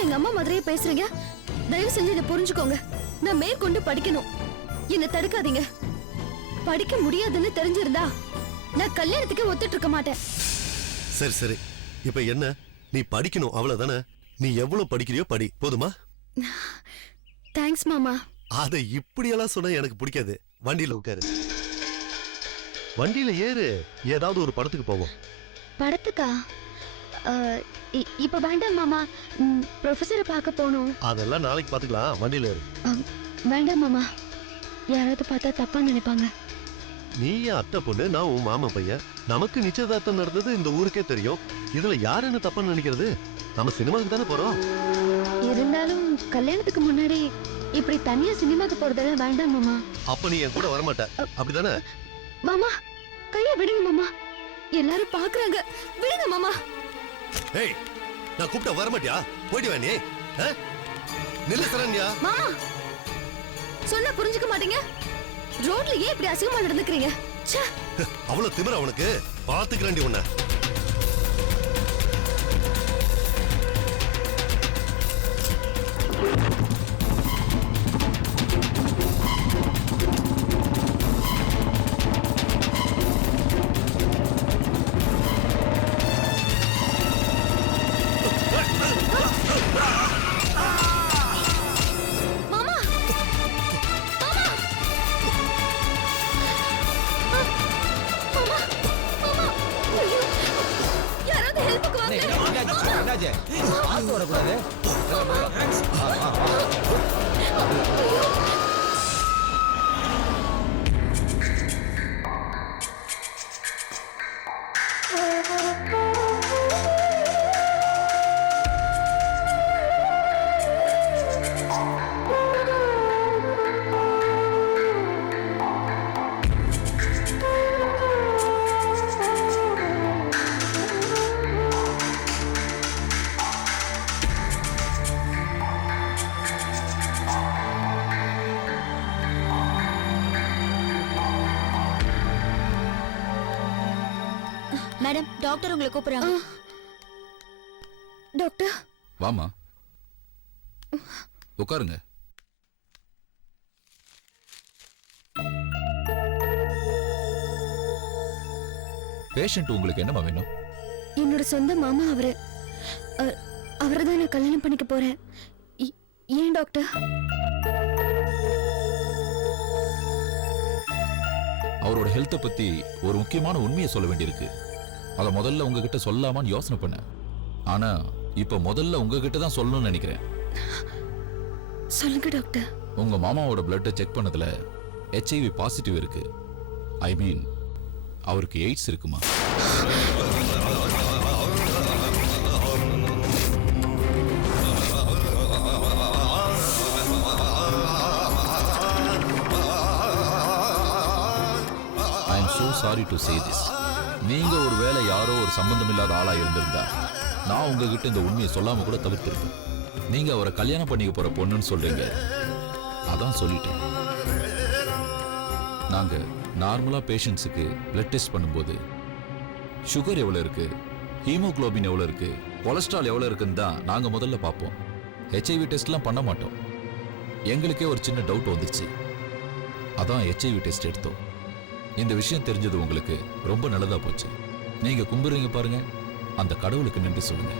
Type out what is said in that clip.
நீங்களும் எங்க அம்மா மாதிரியே பேசுறீங்க. தயவு செஞ்சு இதை புரிஞ்சுக்கோங்க. நான் மேற்கொண்டு படிக்கணும். என்ன தடுக்காதீங்க. படிக்க முடியாதுன்னு தெரிஞ்சிருந்தா நான் கல்யாணத்துக்கு ஒத்துட்டு இருக்க மாட்டேன். சரி சரி, இப்ப என்ன? நீ படிக்கணும் அவ்வளவுதானே? நீ எவ்வளவு படிக்கிறியோ படி, போதுமா? தேங்க்ஸ் மாமா. அதை இப்படியெல்லாம் சொன்னா எனக்கு பிடிக்காது. வண்டியில உட்காரு. வண்டியில ஏறு, ஏதாவது ஒரு படத்துக்கு போவோம். படத்துக்கா? இப்ப வேண்டாம் மாமா, ப்ரொஃபஸரை பார்க்க போகணும். அதெல்லாம் நாளைக்கு பாத்துக்கலாம். வண்டியில ஏறு. வேண்டாம் மாமா, யாராவது பார்த்தா தப்பா நினைப்பாங்க. நீ என் அத்தை பொண்ணு, நான் உன் மாமா பையன். நமக்கு நிச்சயதார்த்தம் நடந்தது இந்த ஊருக்கே தெரியும். இதுல யாரு என்ன தப்பா நினைக்கிறது? நம்ம சினிமாவுக்கு தானே போறோம். இருந்தாலும் கல்யாணத்துக்கு முன்னாடி இப்படி தனியா சினிமாக்கு போறதெல்லாம் வேண்டாம் மாமா. அப்ப நீ என் கூட வரமாட்ட, அப்படிதானே? மாமா கைய விடுங்க மாமா, எல்லாரும் பாக்குறாங்க. விடுங்க மாமா. ஏய், நான் கூப்பிட்ட வரமாட்டியா? போயிட்டு வா நீ. நில்லு சரண்யா. மாமா சொன்னா புரிஞ்சுக்க மாட்டீங்க. ரோட்ல ஏன் இப்படி அசிங்கமா நடந்துக்கிறீங்க? அவ்வளவு திமிர அவனுக்கு. பாத்துக்கிறேன்டி உன்ன. மேடம், டாக்டர் உங்களை கூப்பிடுறாங்க. டாக்டர் வாமா, உட்காருங்க. பேஷண்ட் உங்களுக்கு என்னமா வேணும்? என்னோட சொந்த மாமா அவரை தான் நான் கல்யாணம் பண்ணிக்க போறேன். ஏன் டாக்டர்? அவரோட ஹெல்த்தை பத்தி ஒரு முக்கியமான உண்மையை சொல்ல வேண்டியிருக்கு. அதை முதல்ல உங்ககிட்ட சொல்லாமான்னு யோசனை பண்ண. ஆனா இப்ப முதல்ல உங்ககிட்ட தான் சொல்லணும்னு நினைக்கிறேன். சொல்லுங்க டாக்டர். உங்க மாமாவோட பிளட்டை செக் பண்ணதுல HIV பாசிட்டிவ் இருக்கு. ஐ மீன் அவருக்கு எய்ட்ஸ் இருக்குமா? I am so sorry to say this. நீங்க ஒருவேளை யாரோ ஒரு சம்பந்தம் இல்லாத ஆளா இருந்திருந்தா நான் உங்ககிட்ட இந்த உண்மையை சொல்லாம கூட தவிர்த்திருப்பேன். நீங்க அவரை கல்யாணம் பண்ணிக்க போற பொண்ணுன்னு சொல்றீங்க, அதான் சொல்லிட்டேன். நாங்க நார்மலா பேஷண்ட்ஸுக்கு பிளட் டெஸ்ட் பண்ணும்போது சுகர் எவ்வளவு இருக்கு, ஹீமோகுளோபின் எவ்வளவு இருக்கு, கொலஸ்ட்ரால் எவ்வளவு இருக்குன்னு தான் நாங்க முதல்ல பார்ப்போம். HIV டெஸ்ட்லாம் பண்ண மாட்டோம். எங்களுக்கே ஒரு சின்ன டவுட் வந்துச்சு, அதான் HIV டெஸ்ட் எடுத்தோம். இந்த விஷயம் தெரிஞ்சது உங்களுக்கு ரொம்ப நல்லதா போச்சு. நீங்க கும்பிடுறீங்க பாருங்க, அந்த கடவுளுக்கு நன்றி சொல்லுங்க.